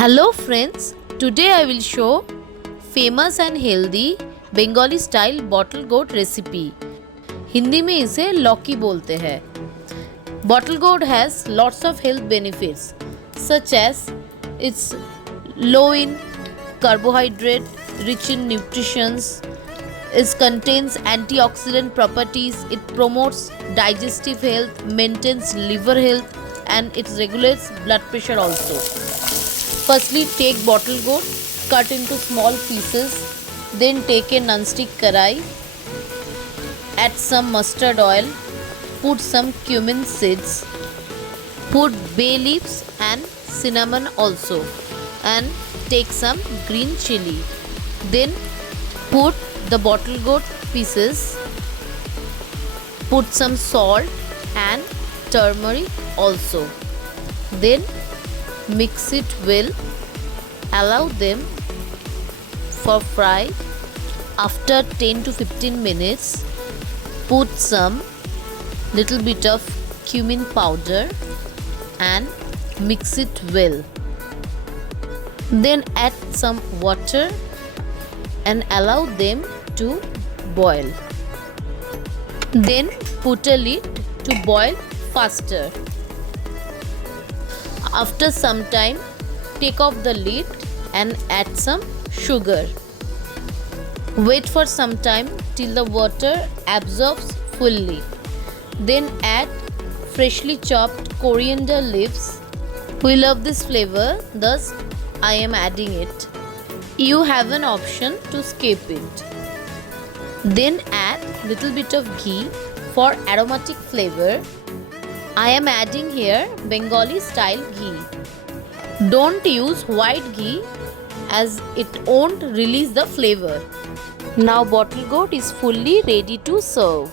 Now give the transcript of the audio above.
Hello friends, today I will show famous and healthy Bengali style bottle gourd recipe. Hindi में इसे लौकी बोलते हैं. Bottle gourd has lots of health benefits such as it's low in carbohydrate, rich in nutrition, it contains antioxidant properties, it promotes digestive health, maintains liver health and it regulates blood pressure also. Firstly, take bottle gourd, cut into small pieces, then take a non-stick karai, add some mustard oil, put some cumin seeds, put bay leaves and cinnamon also, and take some green chili. Then put the bottle gourd pieces, put some salt and turmeric also. Then mix it well, allow them for fry. After 10 to 15 minutes, put some little bit of cumin powder and mix it well. Then add some water and allow them to boil. Then put a lid to boil faster. After some time, take off the lid and add some sugar. Wait for some time till the water absorbs fully. Then add freshly chopped coriander leaves. We love this flavor, thus I am adding it. You have an option to skip it. Then add little bit of ghee for aromatic flavor. I am adding here Bengali style ghee. Don't use white ghee as it won't release the flavor. Now bottle gourd is fully ready to serve.